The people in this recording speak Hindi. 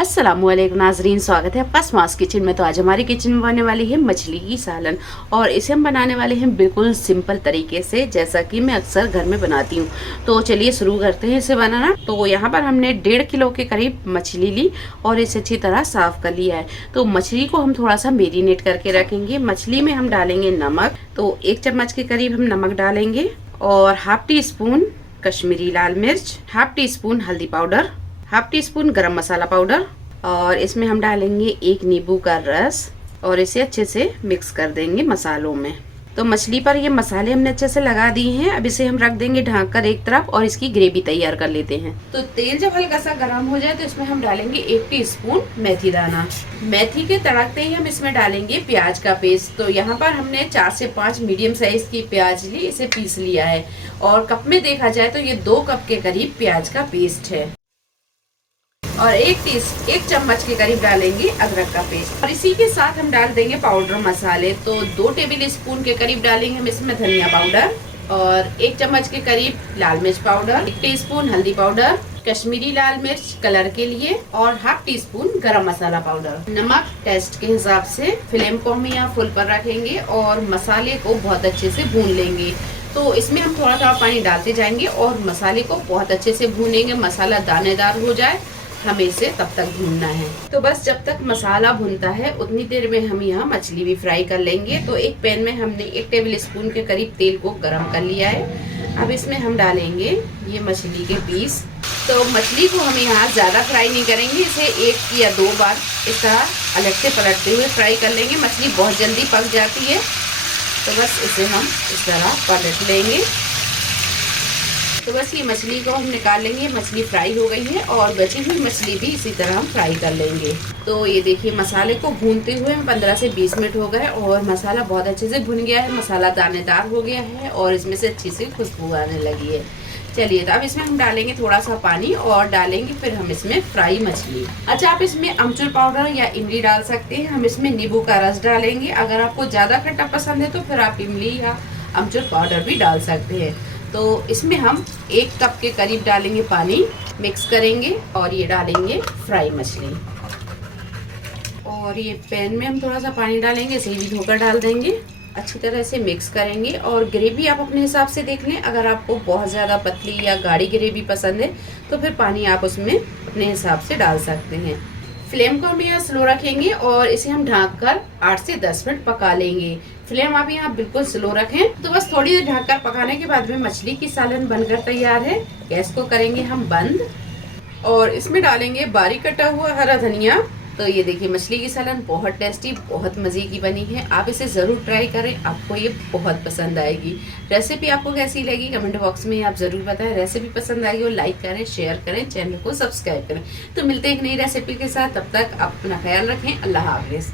अस्सलामुअलैकुम नाजरीन, स्वागत है आपका स्मास किचन में। तो आज हमारी किचन में बनने वाली है मछली की सालन और इसे हम बनाने वाले हैं बिल्कुल सिंपल तरीके से, जैसा कि मैं अक्सर घर में बनाती हूँ। तो चलिए शुरू करते हैं इसे बनाना। तो यहाँ पर हमने 1.5 किलो के करीब मछली ली और इसे अच्छी तरह साफ कर लिया है। तो मछली को हम थोड़ा सा मेरीनेट करके रखेंगे। मछली में हम डालेंगे नमक, तो 1 चम्मच के करीब हम नमक डालेंगे और हाफ टी स्पून कश्मीरी लाल मिर्च, हाफ टी स्पून हल्दी पाउडर, हाफ टी स्पून गरम मसाला पाउडर और इसमें हम डालेंगे 1 नींबू का रस और इसे अच्छे से मिक्स कर देंगे मसालों में। तो मछली पर ये मसाले हमने अच्छे से लगा दिए हैं। अब इसे हम रख देंगे ढक कर एक तरफ और इसकी ग्रेवी तैयार कर लेते हैं। तो तेल जब हल्का सा गर्म हो जाए तो इसमें हम डालेंगे 1 टीस्पून मेथी दाना। मेथी के तड़कते ही हम इसमें डालेंगे प्याज का पेस्ट। तो यहाँ पर हमने 4 से 5 मीडियम साइज की प्याज ली, इसे पीस लिया है और कप में देखा जाए तो ये 2 कप के करीब प्याज का पेस्ट है और 1 चम्मच के करीब डालेंगे अदरक का पेस्ट और इसी के साथ हम डाल देंगे पाउडर मसाले। तो 2 टेबल स्पून के करीब डालेंगे हम इसमें धनिया पाउडर और 1 चम्मच के करीब लाल मिर्च पाउडर, 1 टीस्पून हल्दी पाउडर, कश्मीरी लाल मिर्च कलर के लिए और हाफ टी स्पून गरम मसाला पाउडर। नमक टेस्ट के हिसाब से। फ्लेम को हम यहाँ फुल पर रखेंगे और मसाले को बहुत अच्छे से भून लेंगे। तो इसमें हम थोड़ा थोड़ा पानी डालते जाएंगे और मसाले को बहुत अच्छे से भूनेंगे। मसाला दानेदार हो जाए हमें इसे तब तक भूनना है। तो बस जब तक मसाला भुनता है उतनी देर में हम यहाँ मछली भी फ्राई कर लेंगे। तो एक पैन में हमने 1 टेबल स्पून के करीब तेल को गरम कर लिया है। अब इसमें हम डालेंगे ये मछली के पीस। तो मछली को हम यहाँ ज़्यादा फ्राई नहीं करेंगे, इसे 1 या 2 बार इस तरह अलग से पलटते हुए फ्राई कर लेंगे। मछली बहुत जल्दी पक जाती है, तो बस इसे हम इस तरह पलट लेंगे। तो बस ये मछली को हम निकाल लेंगे। मछली फ्राई हो गई है और बची हुई मछली भी इसी तरह हम फ्राई कर लेंगे। तो ये देखिए मसाले को भूनते हुए 15 से 20 मिनट हो गए और मसाला बहुत अच्छे से भुन गया है। मसाला दानेदार हो गया है और इसमें से अच्छी सी खुशबू आने लगी है। चलिए, तो अब इसमें हम डालेंगे थोड़ा सा पानी और डालेंगे फिर हम इसमें फ्राई मछली। अच्छा, आप इसमें अमचूर पाउडर या इमली डाल सकते हैं। हम इसमें नींबू का रस डालेंगे। अगर आपको ज़्यादा खट्टा पसंद है तो फिर आप इमली या अमचूर पाउडर भी डाल सकते हैं। तो इसमें हम 1 कप के करीब डालेंगे पानी, मिक्स करेंगे और ये डालेंगे फ्राई मछली। और ये पैन में हम थोड़ा सा पानी डालेंगे, इसे भी धोकर डाल देंगे। अच्छी तरह से मिक्स करेंगे और ग्रेवी आप अपने हिसाब से देख लें। अगर आपको बहुत ज़्यादा पतली या गाढ़ी ग्रेवी पसंद है तो फिर पानी आप उसमें अपने हिसाब से डाल सकते हैं। फ्लेम को हम यहाँ स्लो रखेंगे और इसे हम ढक कर 8 से 10 मिनट पका लेंगे। फ्लेम आप यहाँ बिल्कुल स्लो रखें। तो बस थोड़ी देर ढककर पकाने के बाद में मछली की सालन बनकर तैयार है। गैस को करेंगे हम बंद और इसमें डालेंगे बारीक कटा हुआ हरा धनिया। तो ये देखिए मछली की सालन बहुत टेस्टी, बहुत मज़े की बनी है। आप इसे ज़रूर ट्राई करें, आपको ये बहुत पसंद आएगी। रेसिपी आपको कैसी लगी कमेंट बॉक्स में आप ज़रूर बताएं। रेसिपी पसंद आएगी और लाइक करें, शेयर करें, चैनल को सब्सक्राइब करें। तो मिलते हैं एक नई रेसिपी के साथ, तब तक आप अपना ख्याल रखें। अल्लाह हाफिज़।